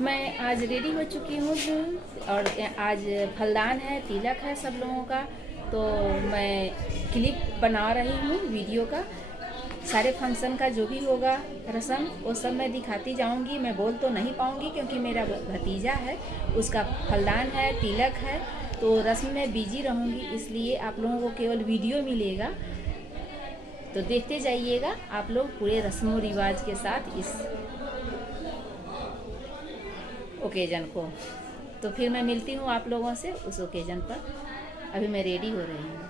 मैं आज रेडी हो चुकी हूँ और आज फलदान है, तिलक है सब लोगों का। तो मैं क्लिप बना रही हूँ वीडियो का, सारे फंक्शन का जो भी होगा रस्म वो सब मैं दिखाती जाऊंगी। मैं बोल तो नहीं पाऊंगी क्योंकि मेरा भतीजा है, उसका फलदान है, तिलक है, तो रस्म में बिजी रहूंगी, इसलिए आप लोगों को केवल वीडियो मिलेगा। तो देखते जाइएगा आप लोग पूरे रस्मों रिवाज के साथ इस ओकेजन को। तो फिर मैं मिलती हूँ आप लोगों से उस ओकेजन पर। अभी मैं रेडी हो रही हूँ।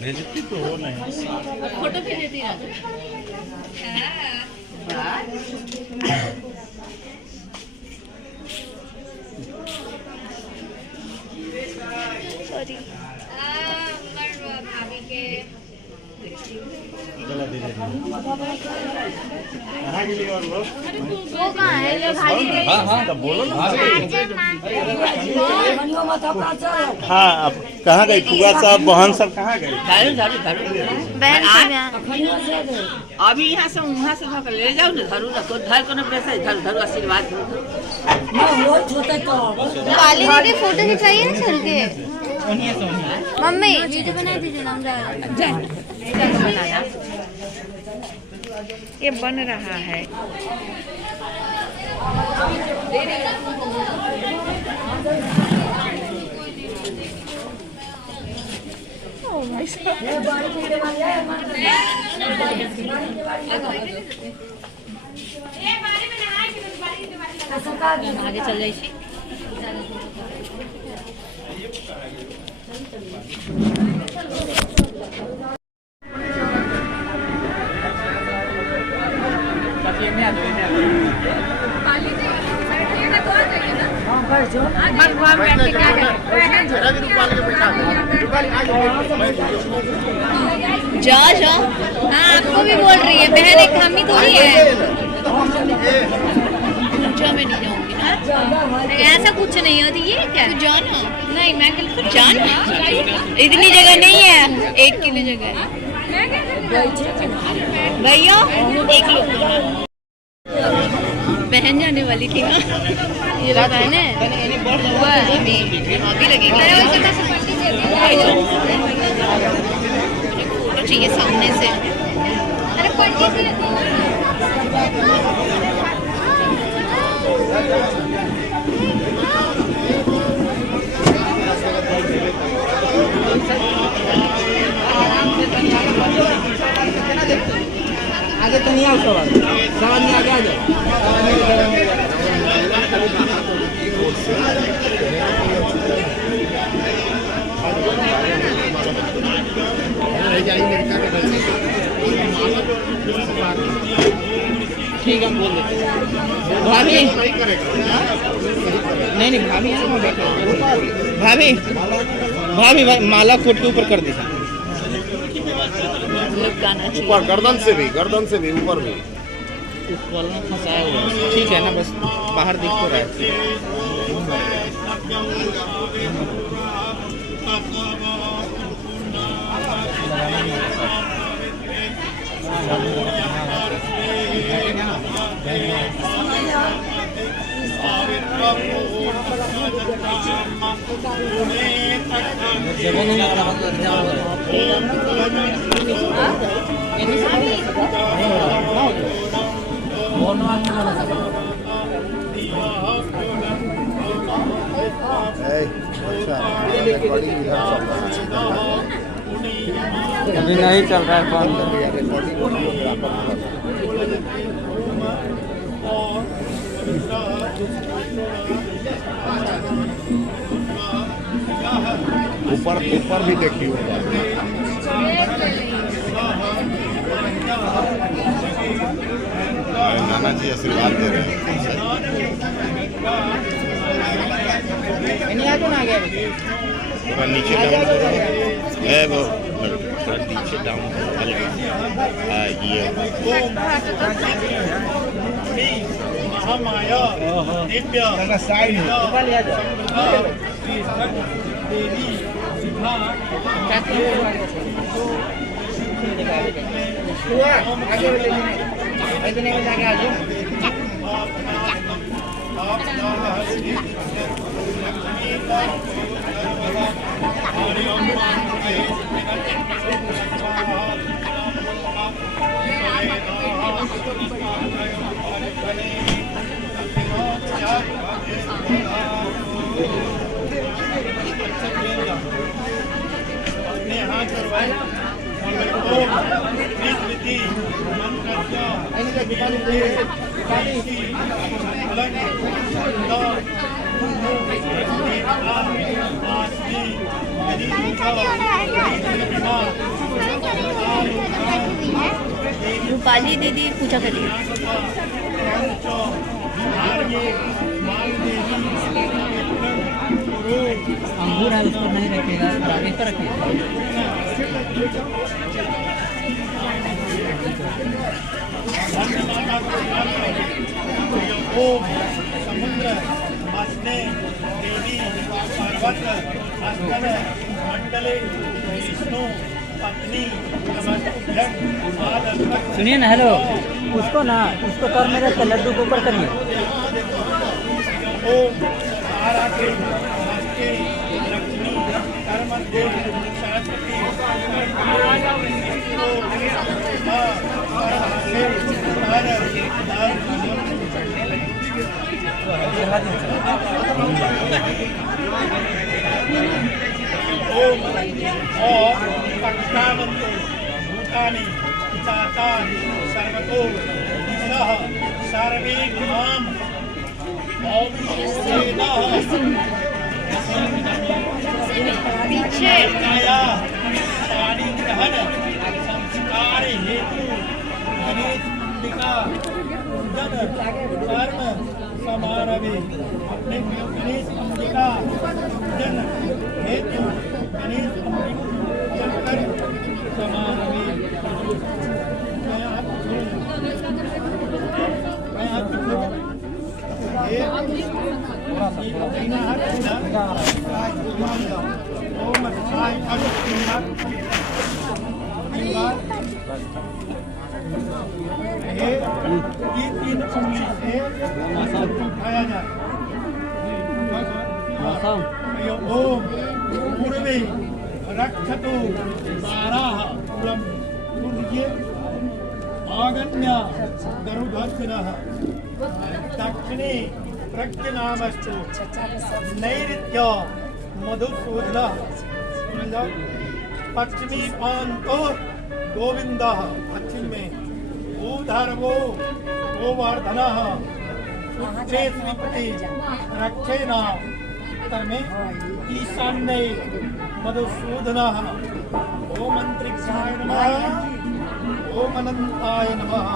भेजती तो हो नहीं, फोटो भेज देती है। सॉरी भाभी के चला धीरे कहाँ के लिए और लोग वो कहाँ है जो भाभी के? हाँ हाँ तब बोलो ना। हाँ अब कहाँ गई फुआ साहब, बहन सब कहाँ गई? बहन अभी यहाँ से वहाँ से धर ले जाओ ना, धरू ना धर को ना पैसा धर धरू आशीर्वाद वाली दीदी फोटो खिंचाइए ना चल के। मम्मी वीडियो बना दीजिए ना। ये बन रहा है। आगे चल जाइए। जाओ जाओ। हाँ आपको भी बोल रही है बहन, एक हम ही थोड़ी है। पूछा मैं नहीं जाऊंगी ना, ऐसा कुछ नहीं होती। ये क्या जाना? नहीं मैं कल जाना, इतनी जगह नहीं है, 1 किलो जगह है भैया। एक लोग बहन जाने वाली थी ना, ये बहन है अभी लगेगी। फोटो चाहिए सामने से। अरे आगे तो नहीं आओ, सवाल में आगे आ जाओ। ठीक है बोल देते भाभी। नहीं भाभी भाभी भाभी माला कोट के ऊपर कर दी, ऊपर गर्दन से भी ऊपर भी ऊपर में फंसाया हुआ है। ठीक है ना, बस बाहर दिख तो रहा है। Amin. अभी नहीं चल रहा है फोन। ऊपर ऊपर भी देखिए नाना जी आशीर्वाद दे रहे हैं। थोड़ा नीचे डाउन है वो, थोड़ा नीचे डाउन ये महामाया दिव्य साइड देवी सिद्धा रूपाली दीदी पूजा करिए। अंगूर है उसको नहीं रखेगा, आगे पर रखिएगा। ओम समुद्र मस्ने देवी पर्वत अस्तर मंडले विष्णु पत्नी सुनिए ना, हेलो, उसको कर मेरे लड्डू को ऊपर करिए। ओम तारा के मस्ते लक्ष्मी कर्मदे सरस्वती ओम और पक्षावंतो भूतानि चाचा सर्वतो दिशः सर्वे माम पीछे पानी ग्रहण संस्कार हेतु गणेश अंबिका पूजन कर्म समारवे अपने गणेश अंबिका पूजन हेतु गणेश अंबिका कर्म समारवे तीन उंगली से उठाया जाए। ओम पूर्वे रक्षतु ताराः कुलम सूर्ये आगम्य गरुडध्वजः दक्षिणे प्रज्ञनामस्तु नैऋत्य मधुसूदनः पश्चिमी पान्तो गोविंदः पश्चिम में भूधर्मो गोवर्धनः उत्तरे श्रीपति रक्षेना उत्तर में ईशान्ये मधुसूदनः ओम अंतरिक्षाय नमः ओम अनंताय नमः।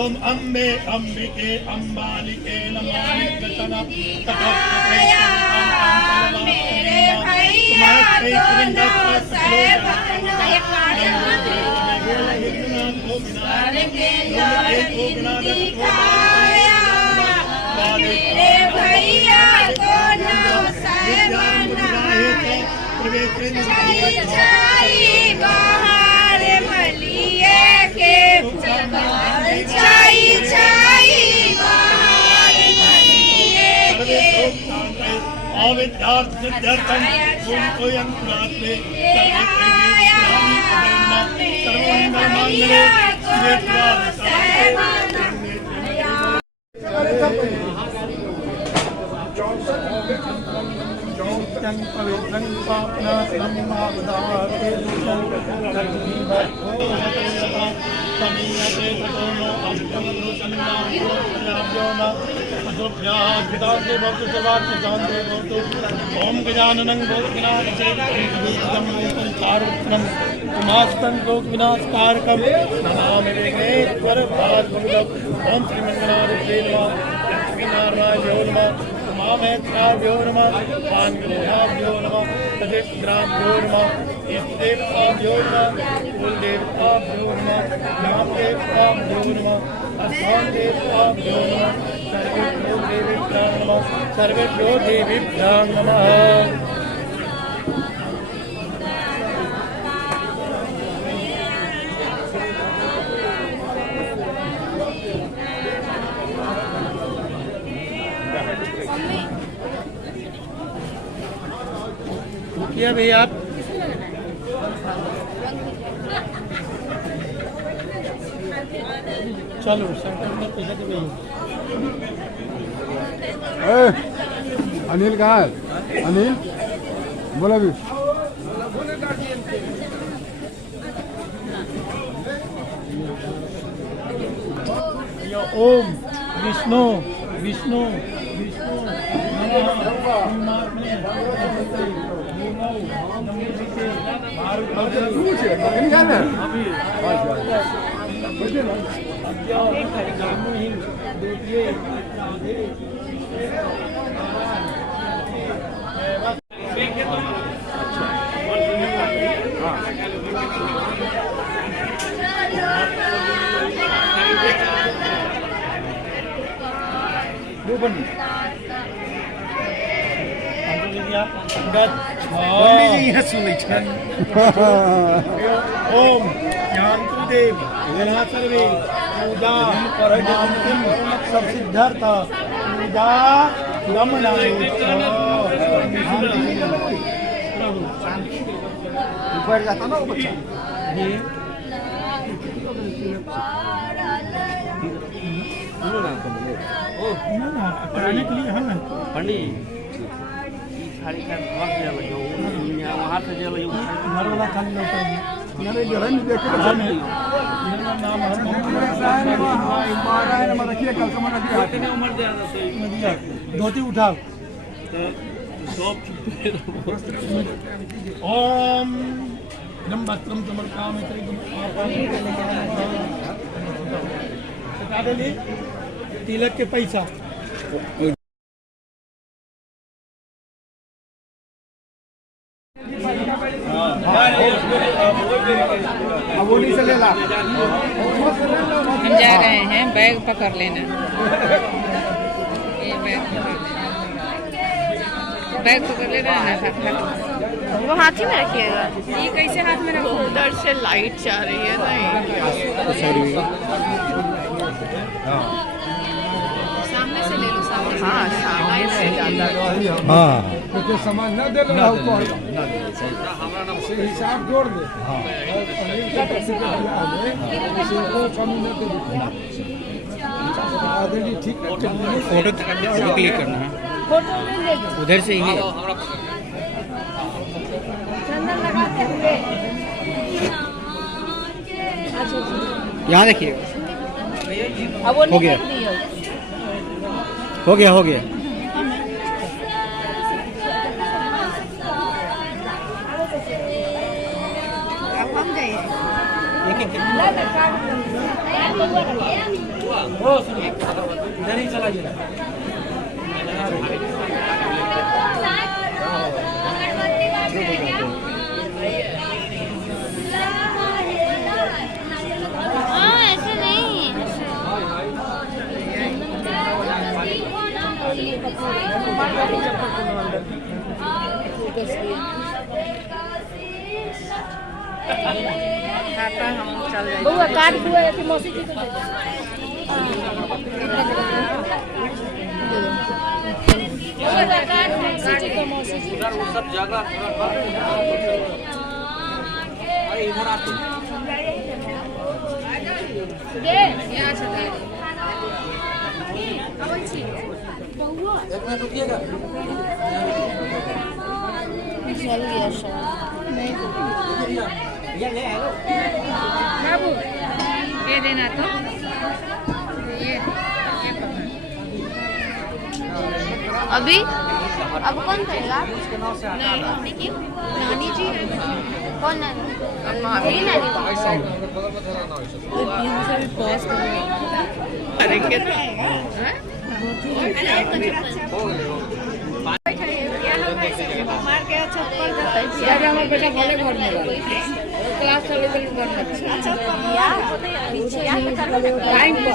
ओम अम्बे अंबिके अंबालिके नमः मेरे भैया दोनों मेरे भैया छाई बाहर मलिए के छाई बाहर मलिए के अविद्यार्थ सिद्ध्यर्थम गुणोयंत्रात्मे सर्वमंगलमांगल्ये शिवे पवित्रं पापनाशनं मावदाते दूषं तद्विभक्तो समीयते ततो नो अष्टमदुषन्नाभ्यो न असुभ्याभिदाते भवतु सर्वार्थ शान्ते भवतु ओम गजाननं भूतगणाधिसेवितं संसारोत्तमं उमास्तं लोकविनाशकारकं नमामि विघ्नेश्वर पादपङ्कजं ओम श्रीमन्नारायणाय नमः लक्ष्मीनारायणाय नमः उमामहेश्वराभ्यो नमः पान्गुभ्यो नमः तदेवग्राभ्यो नमः इष्टदेवताभ्यो नमः कुलदेवताभ्यो नमः ग्रामदेवताभ्यो नमः स्थानदेवताभ्यो नमः सर्वेभ्यो देवेभ्यो नमः देखिए भैया आप चलो सेंटर में पैसा दे भैया। अनिल कहाँ है? अनिल बोला भी ओम विष्णु विष्णु विष्णु ओम ज्ञानतु देव विना सर्वे पूजा सब सिद्धार्थ पूजा गमनाय ऊपर जाता ना वो बच्चा पढ़ाने के लिए है ना पंडित खाली का वक्त ले लो वहां से ले लो घर वाला खाली लौटा है मेरे घर में देखे मेरा नाम है महाराज ने रखिए कल कमर रखिए कितने उम्र दे रहा दिया धोती उठाओ ओम नम भस्त्रम समर्पयामि तिलक के पैसा अबोली से ले ला हम जा रहे हैं, बैग पकड़ लेना। ये बैग पकड़ लेना है ना। वो हाथ ही में रखिएगा। ये कैसे हाथ में रखो? उधर से लाइट जा रही है ना। सामने से ले लो, सामने से। हाँ सामने से जाता है। हाँ तो सामान न दे रहा को हिसाब जोड़ दे ठीक फोटो क्लिक करना है उधर से ही यहाँ देखिए हो गया हो गया हो गया इधर ही चला जाए ऐसे नहीं बउआ काट हुआ है कि मौसी जी को दे दो। मौसी जी सब जगह इधर आते एक मिनट रुकिएगा बाबू ये देना तो ये अभी अब कौन करेगा? नानी जी कौन नानी? मेरी नानी क्लास टाइम पर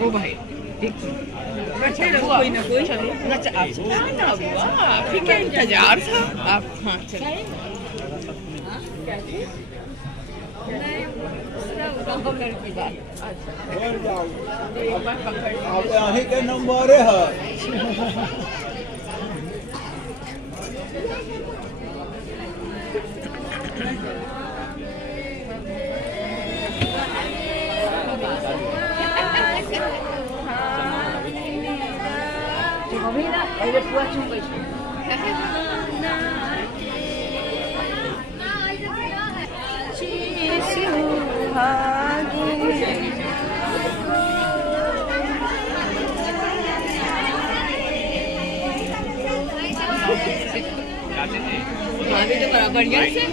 ओ भाई ठीक कोई ना कोई आपकी क्या इंतजार था आप हाँ चलिए अहीं के नंबर है भाभी तो बड़ा बढ़िया से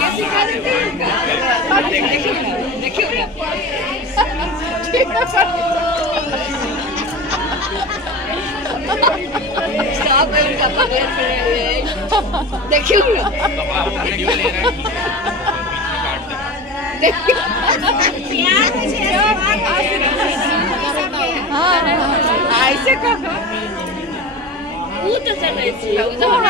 कैसे खा लेते हैं इनका? देखियो ना स्टॉप है उनका पकड़ पड़े हुए देखियो ना हाँ ऐसे कहो वो तो सब ऐसे